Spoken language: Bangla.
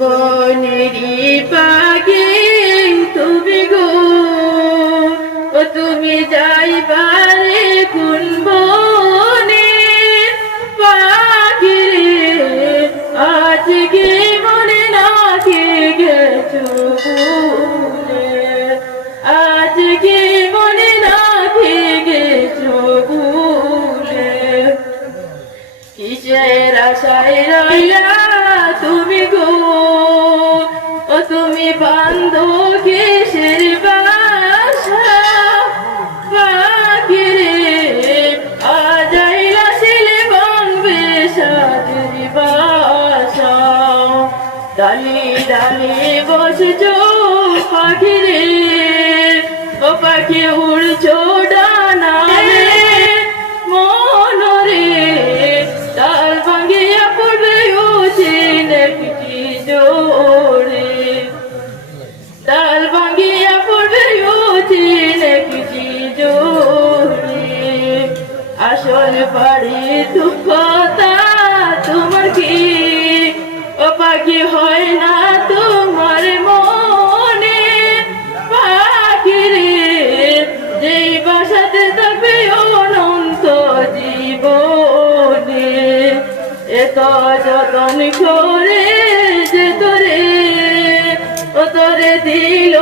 বনেরি পাখি তুমি গো, ও তুমি যাইবারে কোন বনে পাখি রে, আজকে মনে নাকি গেছো ভুলে, আজকে মনে নাকি গেছো ভুলে। কিসের আশায় রইলা তুমি গো, ও তুমি বান্ধো কিসের বাসা পাখি রে, আজ আইলা শিলে বাঁধবে সাজের বাসা। ডালি ডালি বসছো পাখি রে, ও পাখি উড়ছো ডানা রে মনরে, ডাল ভাঙিয়া পড়বে উচিন একটি জোরে, ডাল ভাঙিয়া পড়বে উচিন একটি জোরে। আসল বাড়ি দুঃখতা তোমার কি, ও পাখি হয় না তোমার মনে পাখি রে, যেই বাসাতে থাকবে অনন্ত জীবনে। এত যতন করে যে তোরে, ও তোরে দিল